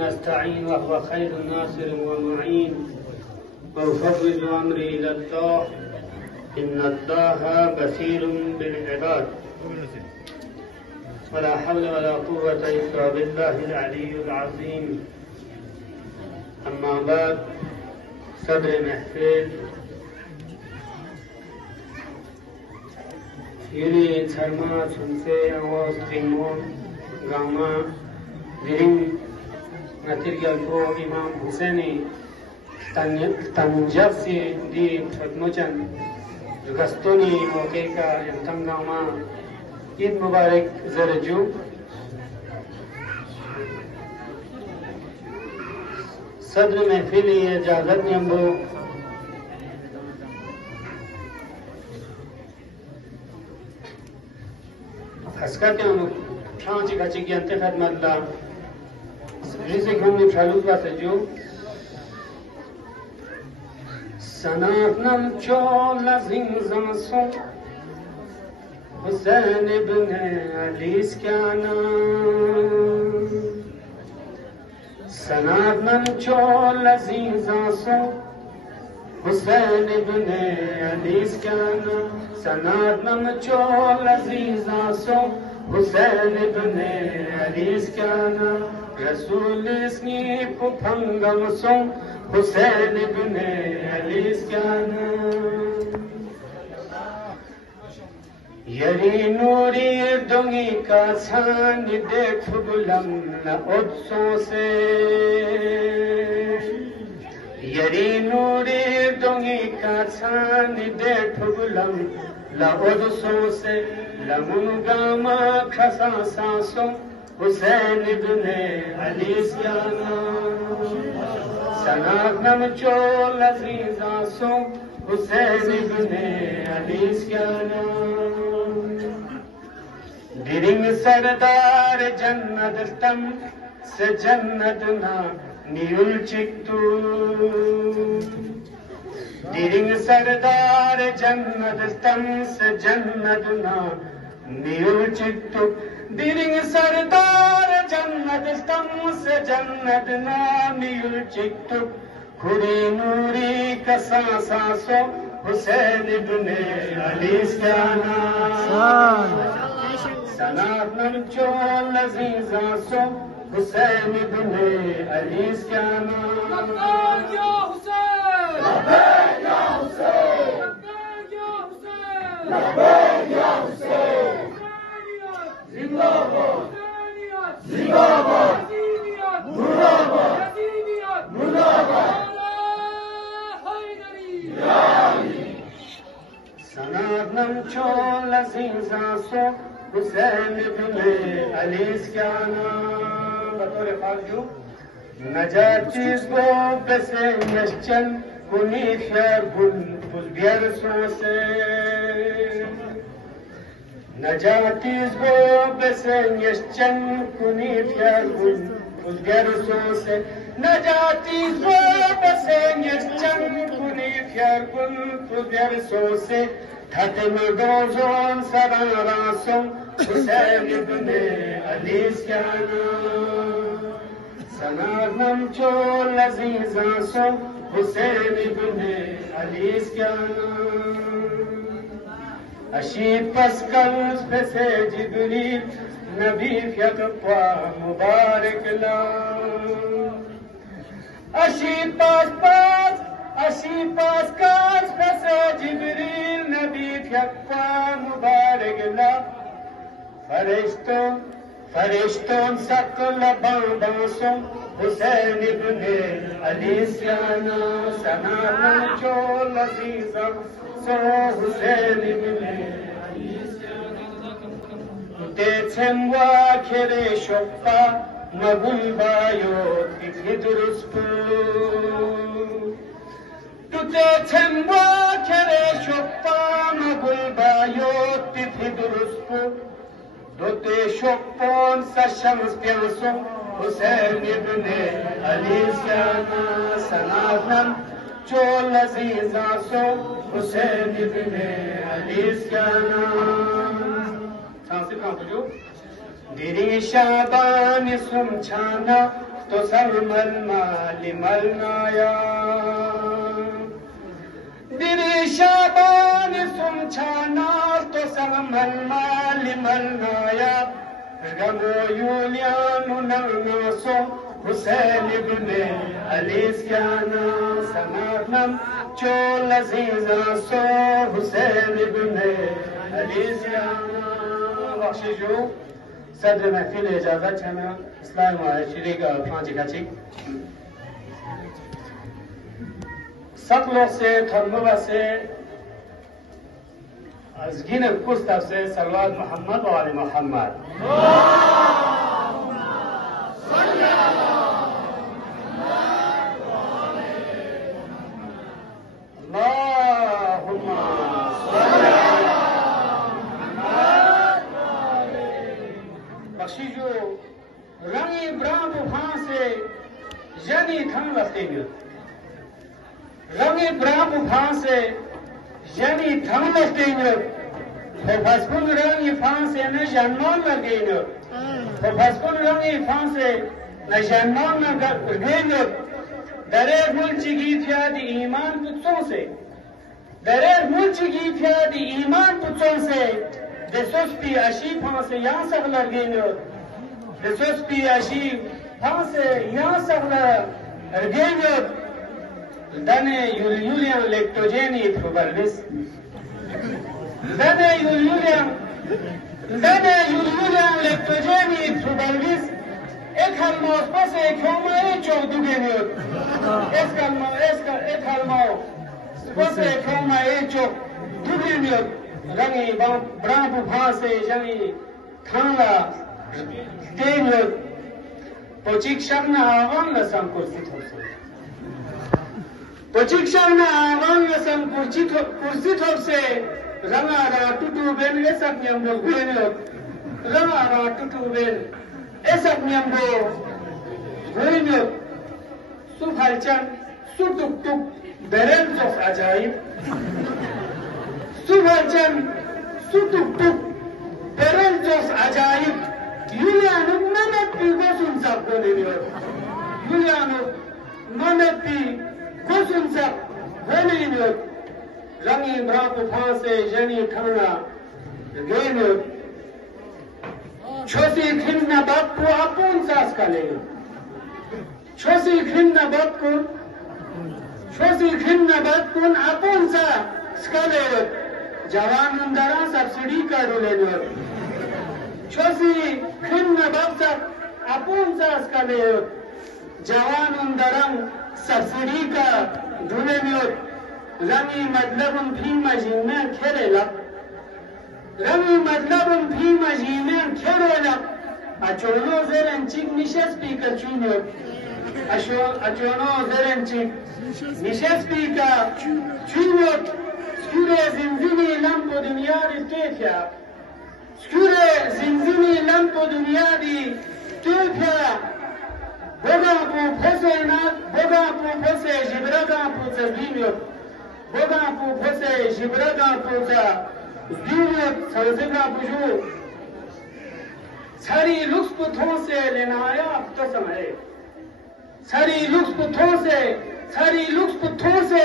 نستعين وهو خير ناصر ومعين وأفوض أمري إلى الله إن الله بصير بالعباد ولا حول ولا قوة إلا بالله العلي العظيم. أما بعد صدر محفل یونی چرما چونسه آواز تیمون گاما دیرین نتیریال تو امام حسینی تنجفسی دی فتموچن رگستونی موقع کا انتم گاما عید مبارک زرجو صدر محفلی اجازت نیمبو حسکت هم شانچی کچی کی انت خدمت لا ریزی کنی شلوز باسه جو سنافنم چول از این زمسون حسین ابن علیس کانا سنافنم چول از این زمسون حسین ابن علیس کانا سنافنم چول از این زمسون حسین ابن علیس کانا رسول اسمی پنگم سون حسین ابن علیس کانا یری نوری دنگی کا چھان دیکھ بلند ادسوں سے یری نوری دنگی کا چھان دیکھ بلند ادسوں سے لمن گاما کھسا سانسوں حسین ابن علیس کانا سناغنم چول عزیزاسوں حسین ابن علیس کانا درنگ سردار جنت تم سے جنت نا نیل چکتو درنگ سردار جنت تم سے جنت نا نیل چکتو درنگ سردار جنت تم سے جنت نا نیل چکتو خری نوری کسا ساسو حسین ابن علیس کانا سنافنم چول عزیزاسو حسین ابن علیس کانا لبیک یا حسین لبیک یا حسین لبیک یا لبیک یا حسین حسین زندہ باد زندہ باد مرداباد مرداباد یا علی سنافنم چول عزیزاسو حسین ابن علیس کانا بطور خارجو نجاتیز گو بسے نشچن کنی خیر گل بزبیر سوسے نجاتیز گو بسے نشچن کنی خیر گل بزبیر سوسے نجاتیز گو بسے نشچن کنی خیر گل بزبیر سوسے تھتم دوزون سراراسوں حسین ابن علیس کانا سناغنم چول عزیزاسوں حسین ابن علیس کانا اشی پس کلز پسے جبریل نبی فیقپا مبارک لا اشی پاس کلز پسے جبریل نبی فیقپا مبارک لا فرشتون سکل بانداسوں حسین ابن علیس کانا سنافنم چول عزیزاسو حسین ابن علیس کانا تیچھم واکھرے شپا مغل بایو تیپی درسپو تیچھم واکھرے شپا مغل بایو تیپی درسپو دوتے شپون سا شمس پیاسوں حسین ابن علیس کانا سنافنم چول عزیزاسوں حسین ابن علیس کانا سانسی کام جو دیری شابان سمچانا तो सब मलमाली मलनाया दिरी शाबान सुमछाना तो सब मलमाली मलनाया गमो यूलियानु नवनोसो हुसैन इब्ने अली स्याना सनातनम चोल अजीजा सो हुसैन इब्ने अली स्याना बख्शिशो सदर महफिल इजाजत है मैं इस्लाम माशरे का फ्रांची का चिक सकलों से थर्मवा से अज़गिन कुस्तफ से सलवात मोहम्मद वाले मोहम्मद बख्शिशो रंगी ब्रांड उफां से जनी थंग लस्तेंगे रंगी ब्रांड उफां से जनी थंग लस्तेंगे तो फसकुन रंगी फां से न जन्मान लगेंगे तो फसकुन रंगी फां से न जन्मान लगेंगे दरे मुल्ची थिया दी ईमान पुत्सों से दरे मुल्ची थिया दी ईमान पुत्सों से देशों की अशी फां से यहाँ सब लगेंगे देशों की अशी फां से यहाँ सब लगेंगे दने यूलियन लेक्टोजेनी प्रोबर्विस दने यूलियन लेक्टोजेनी प्रोबर्विस एक हलमोस पर से एक होमाए चौदुगेने एक हलमोस पर से एक होमाए चौदुगेने रंगी ब्रांड फां से जनी थांगा तेल पोचिक शब्द आवाम न संकुचित हो से पोचिक शब्द आवाम न संकुचित हो से रंगा रा टुटू बेन ये सब नियम लोग बेन रंगा रा टुटू बेन ये सब नियम लोग बेन सुफालचन सुटुक टुक बेरन जोस अजाइब सुफालचन सुटुक टुक बेरन जोस अजाइब यूलियानो ननक पी गोसुन सब बोले यूलियानो ननक पी गोसुन सब बोले रंगी ब्रांड फां से जनी ठंडा गेन छोसी खिन्ना बाप को अपून सास का ले छोसी खिन्ना बाप को अपून सास का ले जवान अंदरा सब्सिडी का रोले छोसी खिन्ना बाप सा अपून सास का ले जवान अंदरम सब्सिडी का ढूंढे रंगी मतलब भी मजीने खेलेला रंगी मतलब भी मजीने खेलेला अचोनो ज़ेरेंचिक निशेष पी कर चुनो अचोनो ज़ेरेंचिक निशेष पी का चुनो स्कूरे जिंदगी लंबो दुनिया रिस्टेफिया स्कूरे जिंदगी लंबो दुनिया दी स्टेफिया बोगा पू फसे जिब्रगा पू ज़मीनियो बोगा पू फसे जिब्रगा पू ज़ा ज़मीनियो सरज़गा बुझो सारी लुक्स पुथों से लेनाया अब तो समय सारी लुक्स पुथों से